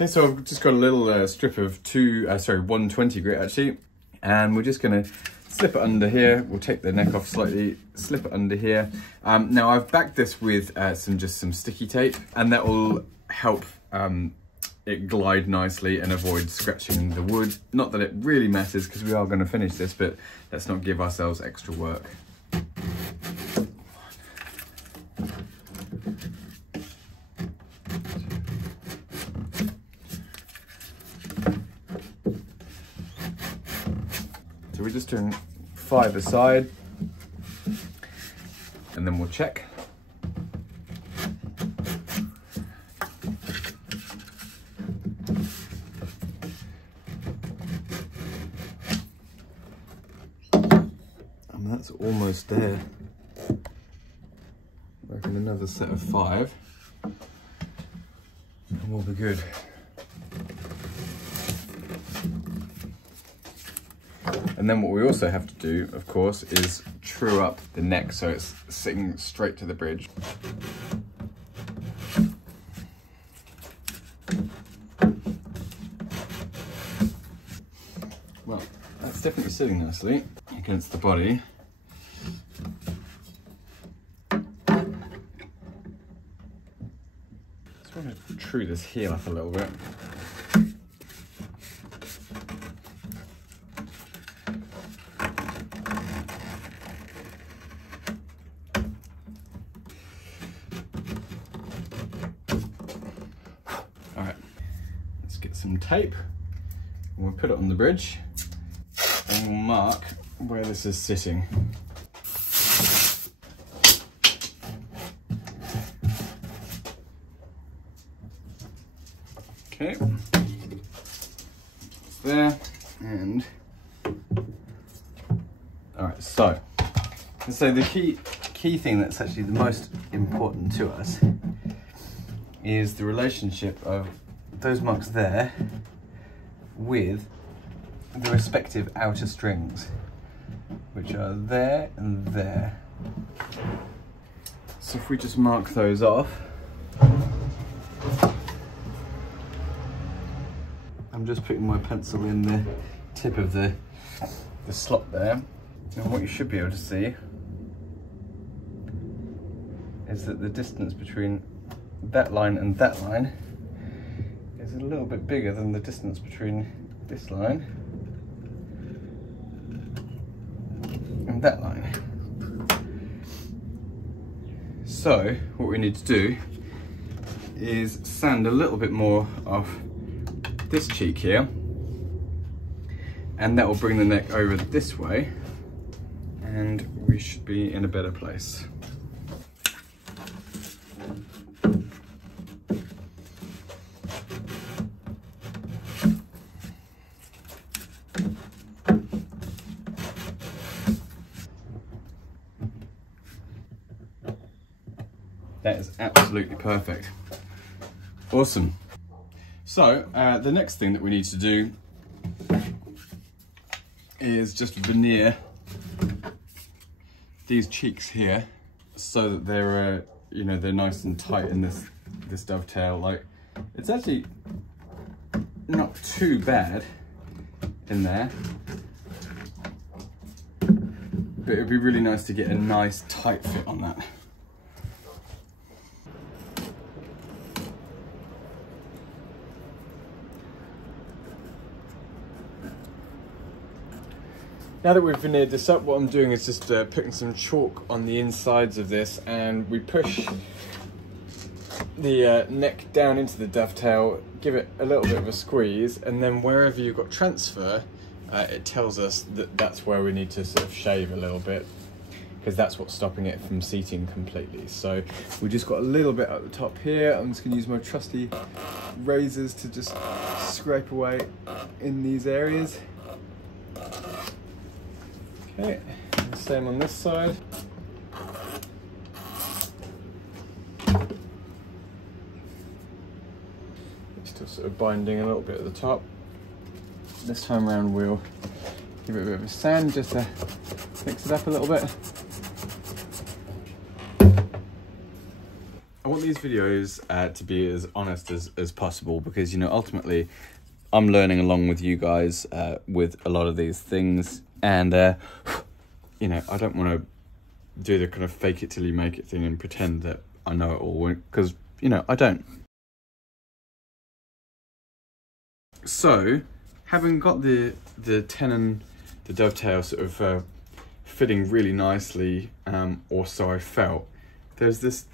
Okay, so I've just got a little strip of 120 grit actually, and we're just gonna slip it under here. We'll take the neck off slightly, slip it under here. Now I've backed this with some sticky tape, and that will help it glide nicely and avoid scratching the wood. Not that it really matters because we are going to finish this, but let's not give ourselves extra work. So we're just doing 5 aside, and then we'll check. And that's almost there. I reckon another set of 5, and we'll be good. And then what we also have to do, of course, is true up the neck so it's sitting straight to the bridge. Well, that's definitely sitting nicely against the body. Just want to true this heel up a little bit. Some tape, and we'll put it on the bridge, and we'll mark where this is sitting. Okay, it's there, and all right. So the key thing that's actually the most important to us is the relationship of those marks there with the respective outer strings, which are there and there. So if we just mark those off, I'm just putting my pencil in the tip of the slot there, and what you should be able to see is that the distance between that line and that line is a little bit bigger than the distance between this line and that line. So what we need to do is sand a little bit more off this cheek here, and that will bring the neck over this way, and we should be in a better place. That is absolutely perfect. Awesome. So the next thing that we need to do is just veneer these cheeks here so that they're they're nice and tight in this dovetail. Like, it's actually not too bad in there, but it'd be really nice to get a nice tight fit on that. Now that we've veneered this up, what I'm doing is just putting some chalk on the insides of this, and we push the neck down into the dovetail, give it a little bit of a squeeze, and then wherever you've got transfer, it tells us that that's where we need to sort of shave a little bit, because that's what's stopping it from seating completely. So we just got a little bit at the top here. I'm just going to use my trusty razors to just scrape away in these areas. Okay, and same on this side. Still sort of binding a little bit at the top. This time around we'll give it a bit of a sand just to mix it up a little bit. I want these videos to be as honest as possible, because, you know, ultimately I'm learning along with you guys with a lot of these things, and you know, I don't want to do the kind of fake it till you make it thing and pretend that I know it all, because, you know, I don't. So, having got the tenon, the dovetail sort of fitting really nicely, or so I felt, there's this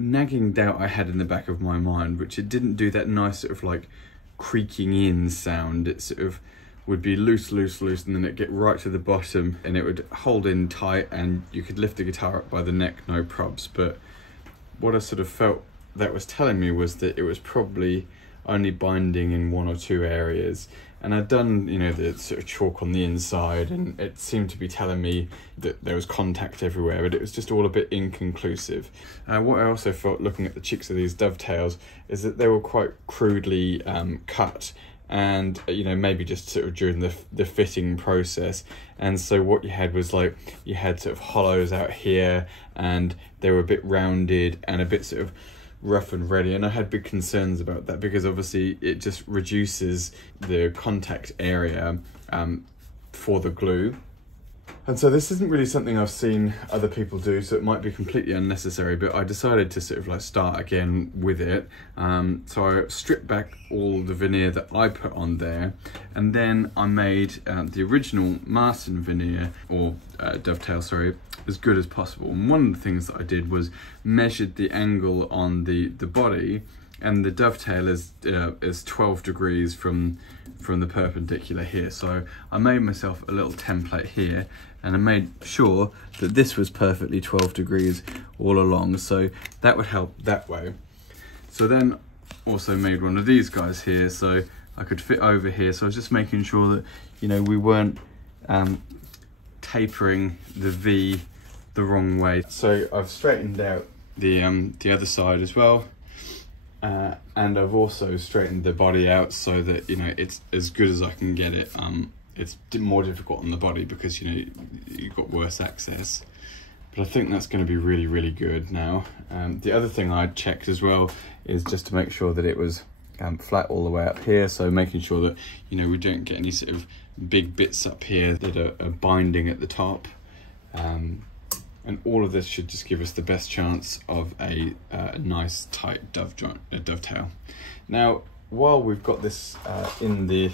nagging doubt I had in the back of my mind, which it didn't do that nice sort of like creaking in sound. It sort of would be loose, loose, loose, and then it'd get right to the bottom and it would hold in tight and you could lift the guitar up by the neck, no probs. But what I sort of felt that was telling me was that it was probably only binding in 1 or 2 areas. And I'd done, you know, the sort of chalk on the inside, and it seemed to be telling me that there was contact everywhere, but it was just all a bit inconclusive. What I also felt looking at the cheeks of these dovetails is that they were quite crudely cut, and, you know, maybe just sort of during the fitting process. And so what you had was like, you had sort of hollows out here, and they were a bit rounded and a bit sort of rough and ready, and I had big concerns about that, because obviously it just reduces the contact area for the glue. And so this isn't really something I've seen other people do, so it might be completely unnecessary, but I decided to sort of like start again with it. So I stripped back all the veneer that I put on there, and then I made the original Martin veneer, or dovetail, sorry, as good as possible. And one of the things that I did was measured the angle on the body, and the dovetail is 12 degrees from the perpendicular here. So I made myself a little template here, and I made sure that this was perfectly 12 degrees all along, so that would help that way. So then also made one of these guys here, so I could fit over here. So I was just making sure that, you know, we weren't tapering the V the wrong way. So I've straightened out the other side as well, and I've also straightened the body out so that, you know, it's as good as I can get it. It's more difficult on the body because, you know, you've got worse access, but I think that's going to be really, really good now. The other thing I checked as well is just to make sure that it was flat all the way up here, so making sure that, you know, we don't get any sort of big bits up here that are binding at the top. And all of this should just give us the best chance of a nice tight dovetail. Now, while we've got this in the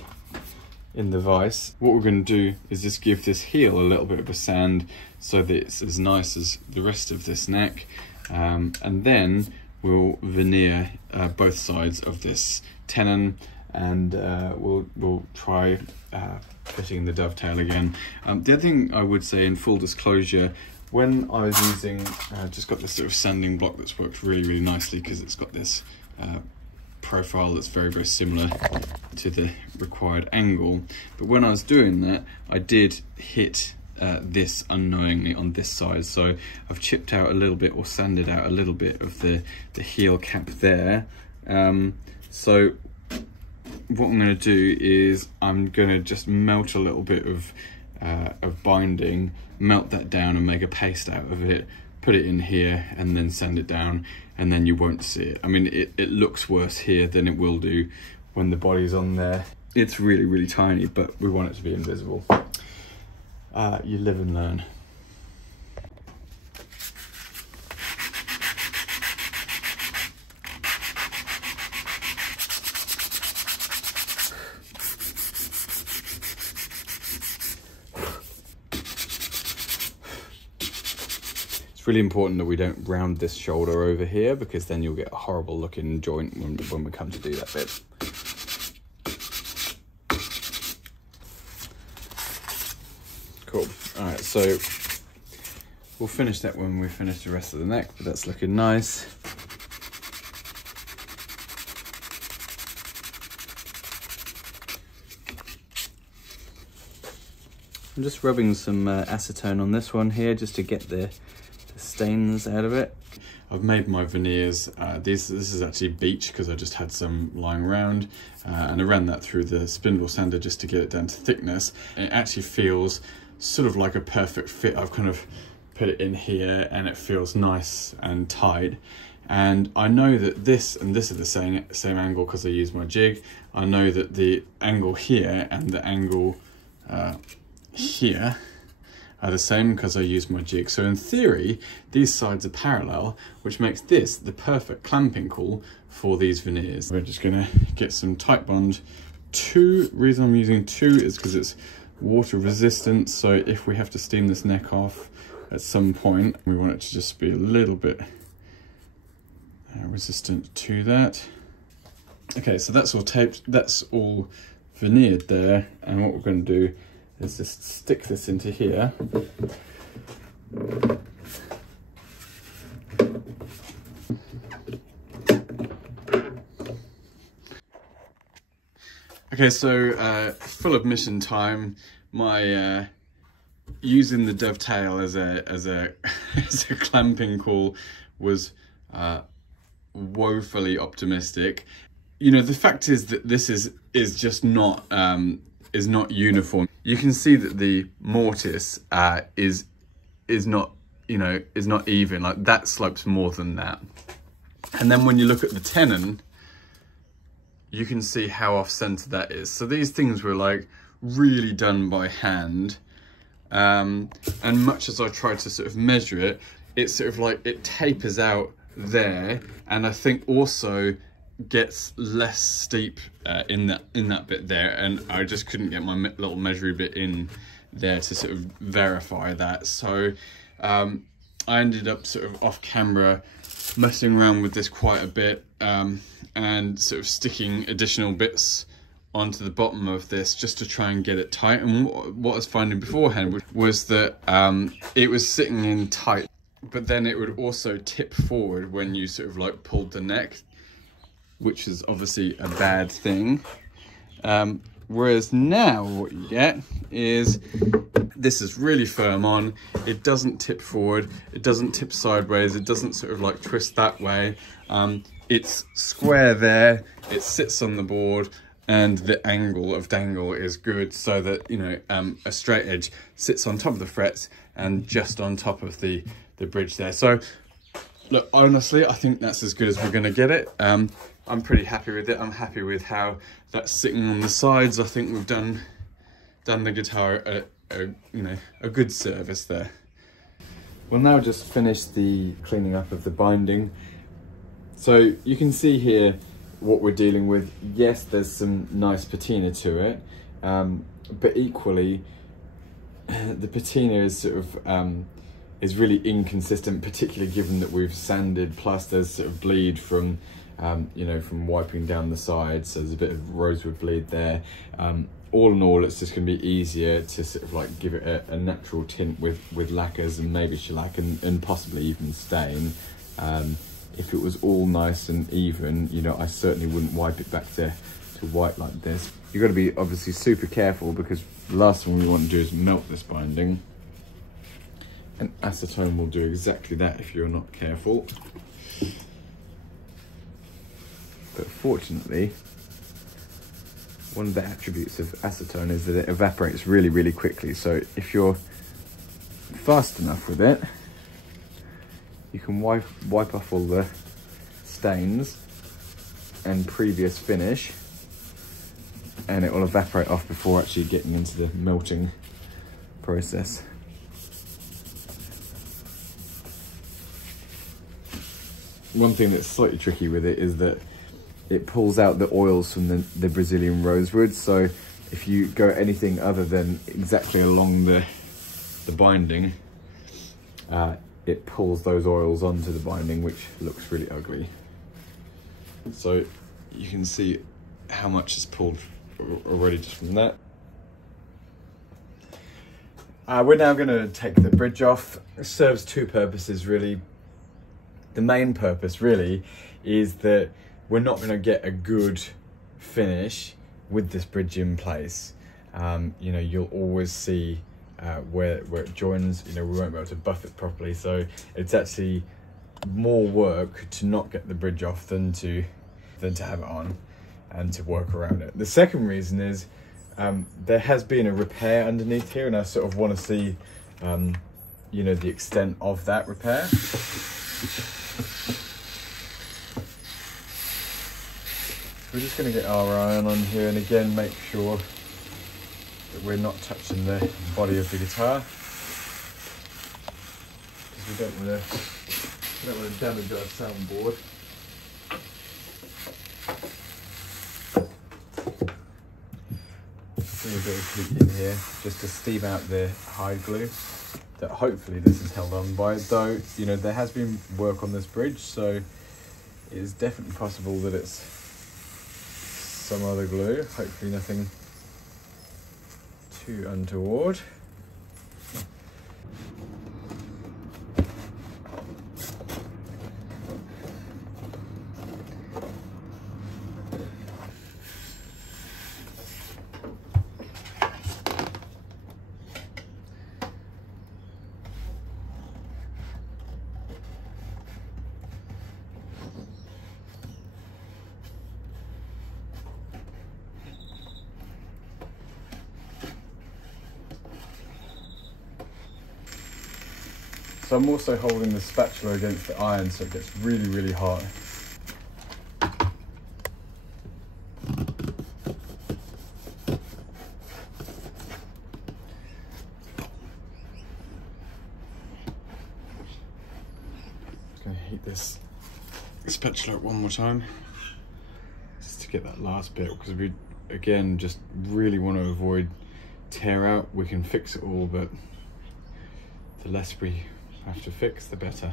vise, what we're going to do is just give this heel a little bit of a sand so that it's as nice as the rest of this neck, and then we'll veneer both sides of this tenon, and we'll try fitting the dovetail again. The other thing I would say, in full disclosure, when I was using, just got this sort of sanding block that's worked really, really nicely, because it's got this profile that's very, very similar to the required angle. But when I was doing that, I did hit this unknowingly on this side. So I've chipped out a little bit, or sanded out a little bit of the heel cap there. So what I'm going to do is I'm going to just melt a little bit of binding, melt that down and make a paste out of it, put it in here, and then sand it down, and then you won't see it. I mean, it looks worse here than it will do when the body's on there. It's really, really tiny, but we want it to be invisible. You live and learn. It's really important that we don't round this shoulder over here, because then you'll get a horrible looking joint when we come to do that bit. Cool. All right, so we'll finish that when we finish the rest of the neck, but that's looking nice. I'm just rubbing some acetone on this one here, just to get the stains out of it. I've made my veneers. This is actually beech, because I just had some lying around, and I ran that through the spindle sander just to get it down to thickness. It actually feels sort of like a perfect fit. I've kind of put it in here and it feels nice and tight. And I know that this and this are the same angle because I use my jig. I know that the angle here and the angle here are the same because I use my jig. So in theory, these sides are parallel, which makes this the perfect clamping cool for these veneers. We're just gonna get some Titebond 2. Reason I'm using 2 is because it's water resistant. So if we have to steam this neck off at some point, we want it to just be a little bit resistant to that. Okay, so that's all taped, that's all veneered there, and what we're going to do is just stick this into here. Okay, so full admission time. My using the dovetail as a as a clamping cool was woefully optimistic. You know, the fact is that this is just not uniform. You can see that the mortise is not, you know, is not even. Like, that slopes more than that. And then when you look at the tenon, you can see how off center that is. So these things were like really done by hand. And much as I tried to sort of measure it, it's sort of like it tapers out there, and I think also gets less steep in that bit there, and I just couldn't get my little measuring bit in there to sort of verify that. So I ended up sort of off camera messing around with this quite a bit, and sort of sticking additional bits onto the bottom of this just to try and get it tight. And what I was finding beforehand was that it was sitting in tight, but then it would also tip forward when you sort of like pulled the neck, which is obviously a bad thing. Whereas now what you get is this is really firm on, it doesn't tip forward, it doesn't tip sideways, it doesn't sort of like twist that way. It's square there, it sits on the board, and the angle of dangle is good, so that, you know, a straight edge sits on top of the frets and just on top of the bridge there. So look, honestly, I think that's as good as we're going to get it. I'm pretty happy with it. I'm happy with how that's sitting on the sides. I think we've done the guitar a good service there. We'll now just finish the cleaning up of the binding. So you can see here what we're dealing with. Yes, there's some nice patina to it, but equally the patina is sort of is really inconsistent, particularly given that we've sanded, plus there's sort of bleed from you know, from wiping down the sides, so there's a bit of rosewood bleed there. All in all, it's just going to be easier to sort of like give it a natural tint with lacquers and maybe shellac and possibly even stain. If it was all nice and even, you know, I certainly wouldn't wipe it back to white like this. You've got to be obviously super careful, because the last thing we want to do is melt this binding. And acetone will do exactly that if you're not careful. But fortunately, one of the attributes of acetone is that it evaporates really, really quickly. So if you're fast enough with it, you can wipe off all the stains and previous finish, and it will evaporate off before actually getting into the melting process. One thing that's slightly tricky with it is that it pulls out the oils from the Brazilian rosewood. So if you go anything other than exactly along the binding, it pulls those oils onto the binding, which looks really ugly. So you can see how much is pulled already just from that. We're now going to take the bridge off. It serves two purposes really. The main purpose really is that we're not going to get a good finish with this bridge in place. You know, you'll always see where it joins. You know, we won't be able to buff it properly, so it's actually more work to not get the bridge off than to have it on and to work around it. The second reason is there has been a repair underneath here, and I sort of want to see you know, the extent of that repair. we're just going to get our iron on here, and again make sure that we're not touching the body of the guitar, because we don't want to damage our soundboard. Bring a bit of heat in here just to steam out the hide glue that hopefully this is held on by, though you know there has been work on this bridge, so it is definitely possible that it's some other glue. Hopefully nothing too untoward. So I'm also holding the spatula against the iron so it gets really, really hot. Just going to heat this spatula up one more time just to get that last bit, because we again just really want to avoid tear out. We can fix it all, but the less we have to fix, the better.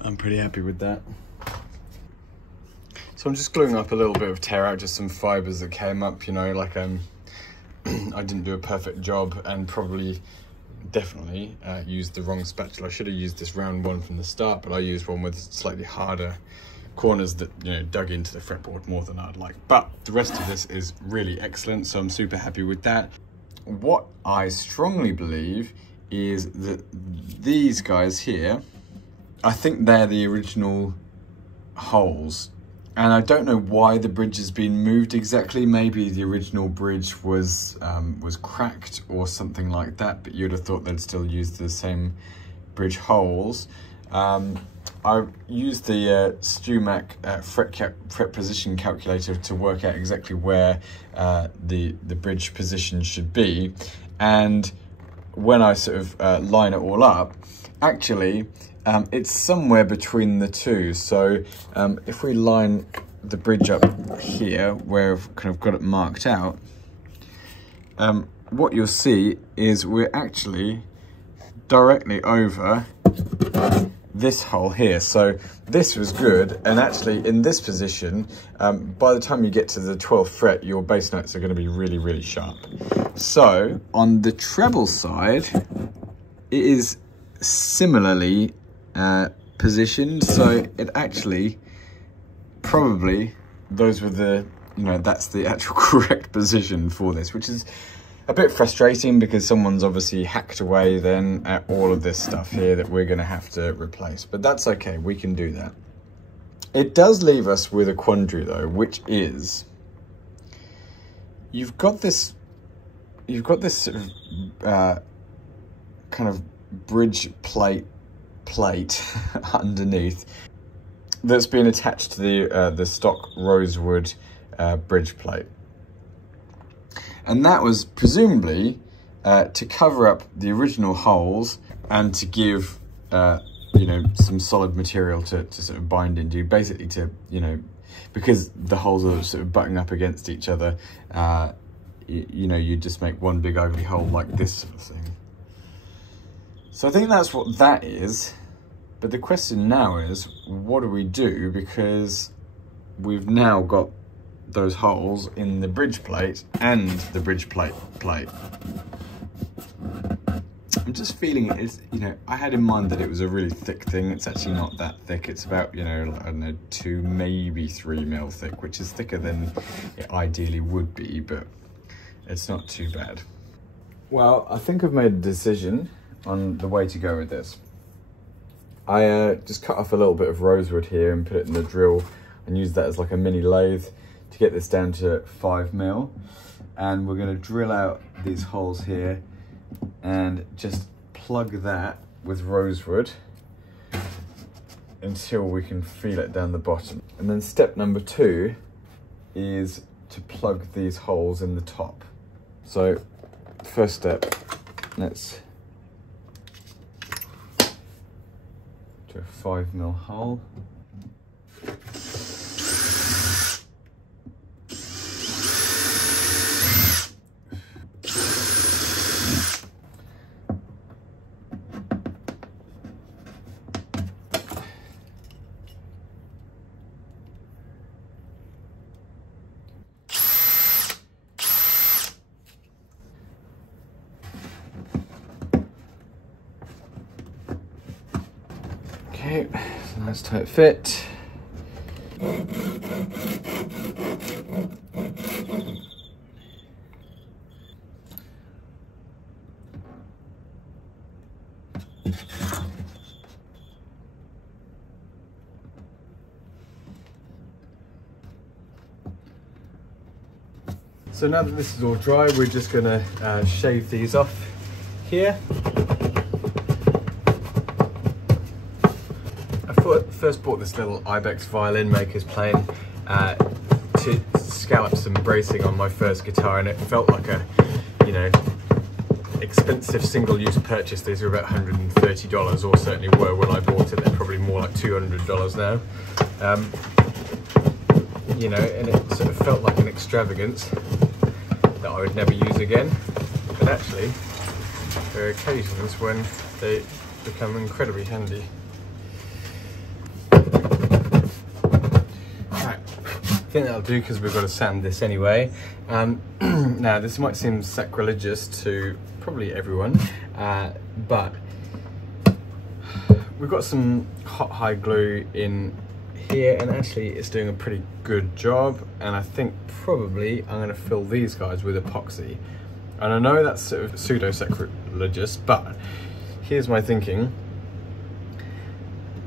I'm pretty happy with that. So I'm just gluing up a little bit of tear out, just some fibers that came up, you know, like I didn't do a perfect job and probably definitely used the wrong spatula. I should have used this round one from the start, but I used one with slightly harder corners that, you know, dug into the fretboard more than I'd like. But the rest of this is really excellent, so I'm super happy with that. What I strongly believe is that these guys here, I think they're the original holes, and I don't know why the bridge has been moved exactly. Maybe the original bridge was cracked or something like that, but you'd have thought they'd still use the same bridge holes. I used the StewMac fret position calculator to work out exactly where the bridge position should be, and when I sort of line it all up, actually it's somewhere between the two. So if we line the bridge up here where I've kind of got it marked out, what you'll see is we're actually directly over this hole here. So this was good, and actually in this position, by the time you get to the 12th fret, your bass notes are going to be really, really sharp. So on the treble side, it is similarly positioned, so it actually probably, those were the, you know, that's the actual correct position for this, which is a bit frustrating because someone's obviously hacked away then at all of this stuff here that we're going to have to replace, but that's okay, we can do that. It does leave us with a quandary though, which is you've got this sort of kind of bridge plate underneath that's been attached to the stock rosewood bridge plate. And that was presumably to cover up the original holes and to give, you know, some solid material to sort of bind into, basically to, you know, because the holes are sort of butting up against each other, you know, you just make one big ugly hole like this sort of thing. So I think that's what that is. But the question now is, what do we do? Because we've now got those holes in the bridge plate and the bridge plate. I'm just feeling it's, you know, I had in mind that it was a really thick thing. It's actually not that thick. It's about, you know, I don't know, 2, maybe 3 mil thick, which is thicker than it ideally would be, but it's not too bad. Well, I think I've made a decision on the way to go with this. I just cut off a little bit of rosewood here and put it in the drill and use that as like a mini lathe to get this down to 5 mil. And we're going to drill out these holes here and just plug that with rosewood until we can feel it down the bottom. And then step number 2 is to plug these holes in the top. So first step, let's do a 5mm hole. Okay, it's a nice tight fit. So now that this is all dry, we're just gonna shave these off here. First bought this little Ibex violin maker's plane to scallop some bracing on my first guitar, and it felt like a, you know, expensive single-use purchase. These were about $130, or certainly were when I bought it. They're probably more like $200 now. You know, and it sort of felt like an extravagance that I would never use again. But actually, there are occasions when they become incredibly handy. I think that'll do because we've got to sand this anyway. Now this might seem sacrilegious to probably everyone, but we've got some hot high glue in here, and actually it's doing a pretty good job, and I think probably I'm going to fill these guys with epoxy. And I know that's sort of pseudo sacrilegious, but here's my thinking.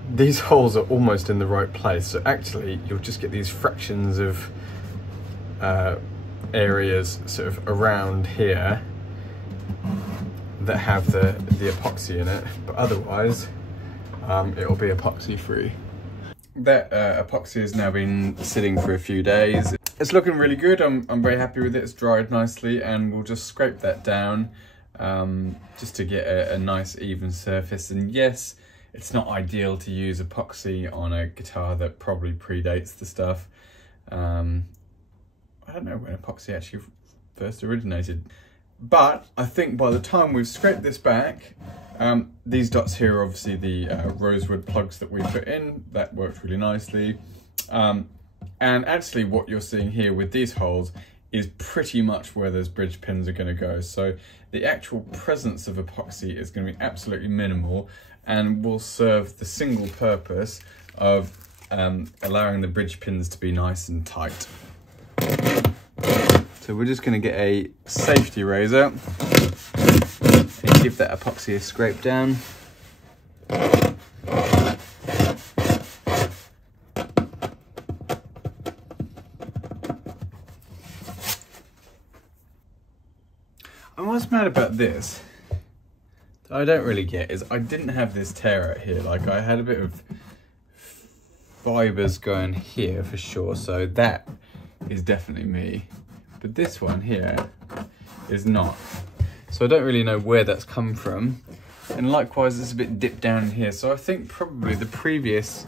These holes are almost in the right place, so actually you'll just get these fractions of areas sort of around here that have the epoxy in it, but otherwise it'll be epoxy free. That epoxy has now been sitting for a few days. It's looking really good. I'm very happy with it. It's dried nicely, and we'll just scrape that down just to get a nice even surface. And yes, it's not ideal to use epoxy on a guitar that probably predates the stuff. I don't know when epoxy actually first originated, but I think by the time we've scraped this back, these dots here are obviously the rosewood plugs that we put in. That worked really nicely. And actually what you're seeing here with these holes is pretty much where those bridge pins are going to go. So the actual presence of epoxy is going to be absolutely minimal, and will serve the single purpose of allowing the bridge pins to be nice and tight. So we're just going to get a safety razor and give that epoxy a scrape down. And what's mad about this, I don't really get, is I didn't have this tear out here. Like, I had a bit of fibers going here for sure, so that is definitely me. But this one here is not. So I don't really know where that's come from. And likewise, it's a bit dipped down here. So I think probably the previous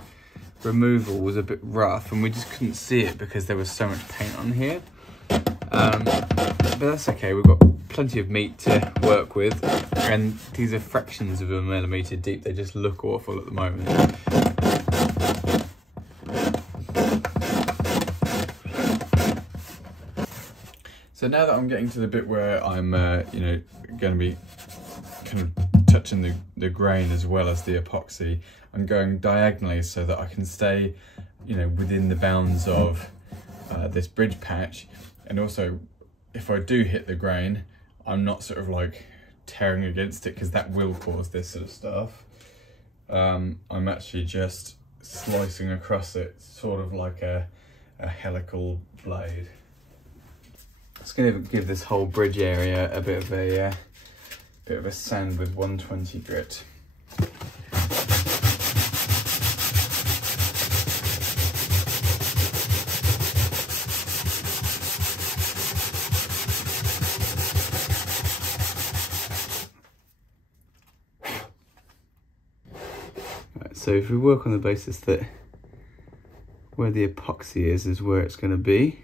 removal was a bit rough and we just couldn't see it because there was so much paint on here. But that's okay, we've got plenty of meat to work with, and these are fractions of a millimetre deep. They just look awful at the moment. So now that I'm getting to the bit where I'm you know, going to be kind of touching the grain as well as the epoxy, I'm going diagonally so that I can stay, you know, within the bounds of this bridge patch. And also, if I do hit the grain, I'm not sort of like tearing against it, because that will cause this sort of stuff. I'm actually just slicing across it, sort of like a helical blade. It's going to give this whole bridge area a bit of a sand with 120 grit. So if we work on the basis that where the epoxy is where it's going to be,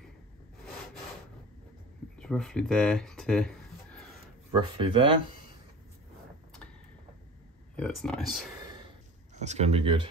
it's roughly there to roughly there. Yeah, that's nice. That's going to be good.